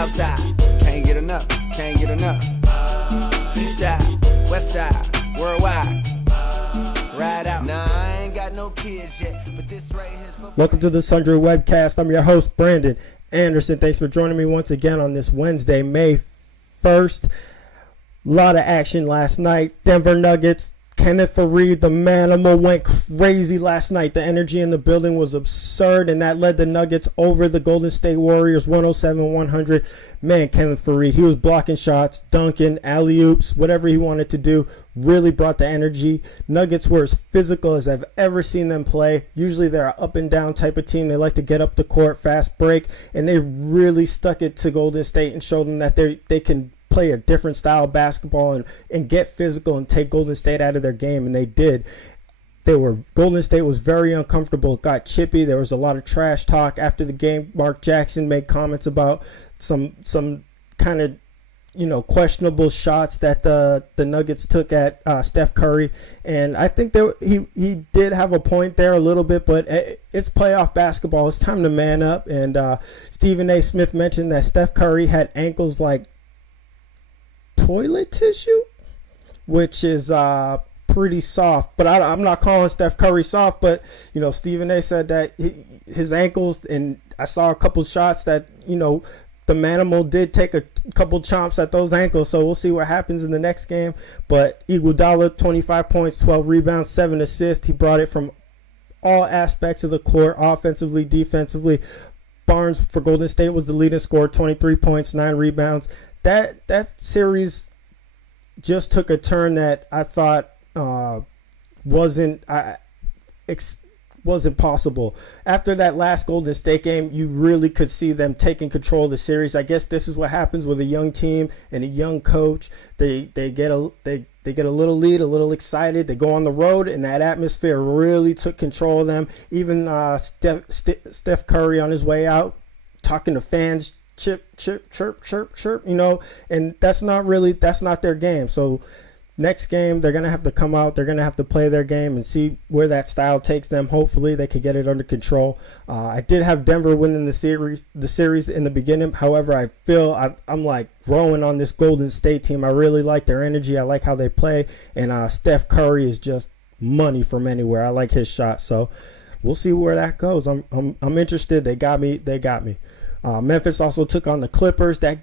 Southside, can't get enough, can't get enough. East side, west side, worldwide. Ride out. Nah, I ain't got no kids yet, but this right here's for. Welcome to the Sundry Webcast. I'm your host, Brandon Anderson. Thanks for joining me once again on this Wednesday, May 1st. A lot of action last night. Denver Nuggets, Kenneth Faried, the manimal, went crazy last night. The energy in the building was absurd, and that led the Nuggets over the Golden State Warriors 107-100. Man, Kenneth Faried, he was blocking shots, Duncan, alley-oops, whatever he wanted to do, really brought the energy. Nuggets were as physical as I've ever seen them play. Usually they're an up-and-down type of team. They like to get up the court, fast break, and they really stuck it to Golden State and showed them that they can play a different style of basketball and get physical and take Golden State out of their game, and they did. Golden State was very uncomfortable. It got chippy. There was a lot of trash talk after the game. Marc Jackson made comments about some kind of questionable shots that the Nuggets took at Steph Curry, and I think that he did have a point there a little bit, but it's playoff basketball. It's time to man up. And Stephen A. Smith mentioned that Steph Curry had ankles like toilet tissue, which is pretty soft, but I'm not calling Steph Curry soft, but Stephen A said that his ankles, and I saw a couple shots that the manimal did take a couple chomps at those ankles, so we'll see what happens in the next game. But Iguodala, 25 points, 12 rebounds, 7 assists. He brought it from all aspects of the court, offensively, defensively. Barnes for Golden State was the leading scorer, 23 points, 9 rebounds. That series just took a turn that I thought wasn't possible. After that last Golden State game, you really could see them taking control of the series. I guess this is what happens with a young team and a young coach. They get a little lead, a little excited. They go on the road, and that atmosphere really took control of them. Even Steph Curry on his way out talking to fans. Chirp, chirp, chirp, chirp, chirp, and that's not their game. So next game, they're going to have to come out. They're going to have to play their game and see where that style takes them. Hopefully they could get it under control. I did have Denver winning the series in the beginning. However, I feel I'm like growing on this Golden State team. I really like their energy. I like how they play. And Steph Curry is just money from anywhere. I like his shot. So we'll see where that goes. I'm interested. They got me. Memphis also took on the Clippers. That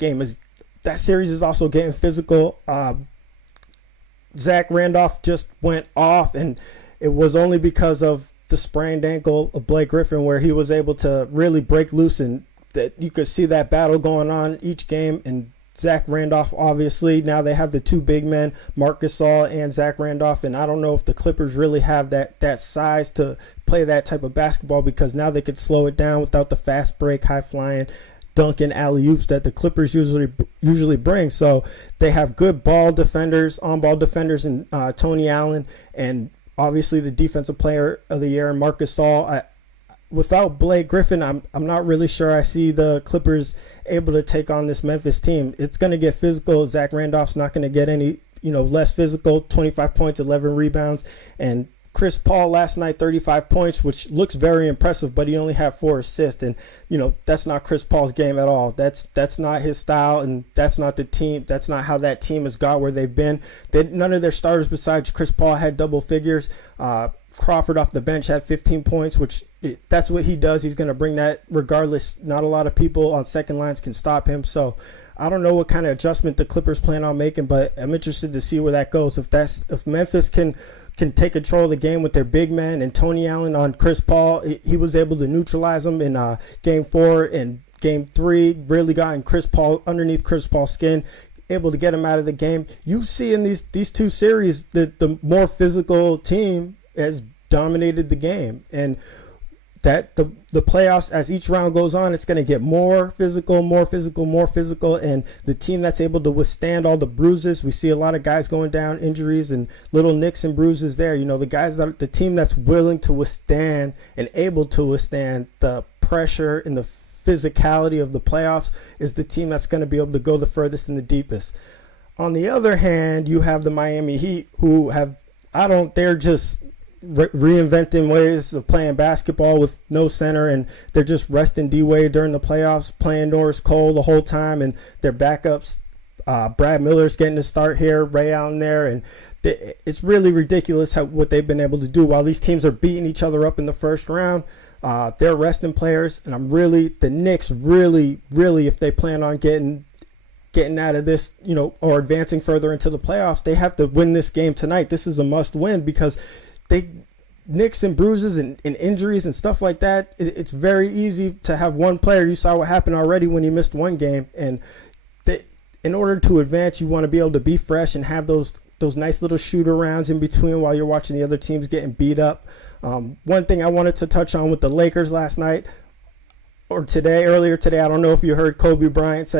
series is also getting physical. Zach Randolph just went off, and it was only because of the sprained ankle of Blake Griffin where he was able to really break loose, and that you could see that battle going on each game. And Zach Randolph, obviously, now they have the two big men, Marc Gasol and Zach Randolph, and I don't know if the Clippers really have that size to play that type of basketball, because now they could slow it down without the fast break, high-flying Duncan alley-oops that the Clippers usually bring. So they have good ball defenders, on-ball defenders, in Tony Allen, and obviously the defensive player of the year, Marc Gasol. Without Blake Griffin, I'm not really sure I see the Clippers able to take on this Memphis team. It's going to get physical. Zach Randolph's not going to get any less physical. 25 points, 11 rebounds, and Chris Paul last night, 35 points, which looks very impressive, but he only had 4 assists, and that's not Chris Paul's game at all. That's not his style, and that's not the team. That's not how that team has got where they've been. None of their starters besides Chris Paul had double figures. Crawford off the bench had 15 points, which that's what he does. He's going to bring that regardless. Not a lot of people on second lines can stop him. So I don't know what kind of adjustment the Clippers plan on making, but I'm interested to see where that goes. If Memphis can take control of the game with their big man and Tony Allen on Chris Paul, he was able to neutralize him in Game 4 and Game 3. Really got underneath Chris Paul's skin, able to get him out of the game. You see in these two series that the more physical team has dominated the game, and that the playoffs, as each round goes on, it's going to get more physical, and the team that's able to withstand all the bruises. We see a lot of guys going down, injuries and little nicks and bruises there. The team that's willing to withstand and able to withstand the pressure and the physicality of the playoffs is the team that's going to be able to go the furthest and the deepest. On the other hand, you have the Miami Heat, who they're just reinventing ways of playing basketball with no center, and they're just resting D-Wade during the playoffs, playing Norris Cole the whole time, and their backups, Brad Miller's getting to start here, Ray Allen there, and it's really ridiculous what they've been able to do while these teams are beating each other up in the first round. They're resting players, and the Knicks really, if they plan on getting out of this, or advancing further into the playoffs, they have to win this game tonight. This is a must win because nicks and bruises and injuries and stuff like that, it's very easy to have one player. You saw what happened already when you missed one game, and in order to advance, you want to be able to be fresh and have those nice little shoot-arounds in between while you're watching the other teams getting beat up. One thing I wanted to touch on with the Lakers last night, or earlier today, I don't know if you heard Kobe Bryant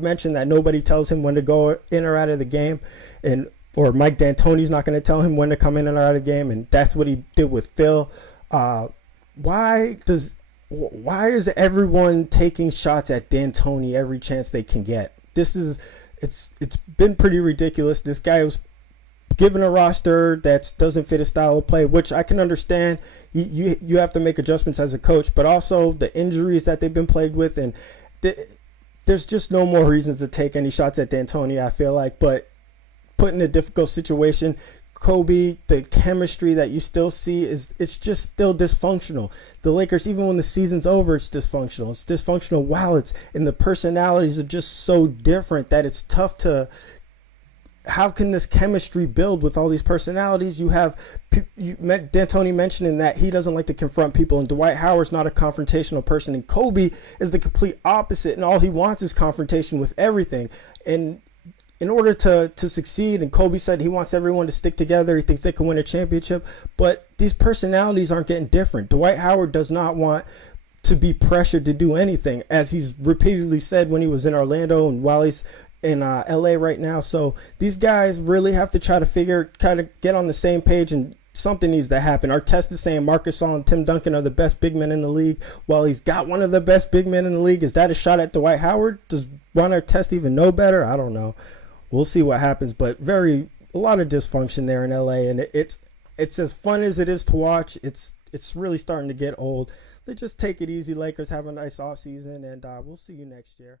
mention that nobody tells him when to go in or out of the game, or Mike D'Antoni's not going to tell him when to come in and out of the game, and that's what he did with Phil. Why is everyone taking shots at D'Antoni every chance they can get? It's been pretty ridiculous. This guy was given a roster that doesn't fit his style of play, which I can understand. You have to make adjustments as a coach, but also the injuries that they've been plagued with, and there's just no more reasons to take any shots at D'Antoni, I feel like. But put in a difficult situation, Kobe, the chemistry that you still see it's just still dysfunctional. The Lakers, even when the season's over, it's dysfunctional. It's dysfunctional and the personalities are just so different that it's tough to. How can this chemistry build with all these personalities? You met D'Antoni mentioning that he doesn't like to confront people, and Dwight Howard's not a confrontational person, and Kobe is the complete opposite, and all he wants is confrontation with everything. And in order to succeed, and Kobe said he wants everyone to stick together, he thinks they can win a championship, but these personalities aren't getting different. Dwight Howard does not want to be pressured to do anything, as he's repeatedly said when he was in Orlando and while he's in LA right now. So these guys really have to try to get on the same page, and something needs to happen. Artest is saying Marc Gasol and Tim Duncan are the best big men in the league. While he's got one of the best big men in the league, is that a shot at Dwight Howard? Does Ron Artest even know better? I don't know. We'll see what happens, but a lot of dysfunction there in LA, and it's as fun as it is to watch. It's really starting to get old. Let's just take it easy, Lakers. Have a nice offseason, and we'll see you next year.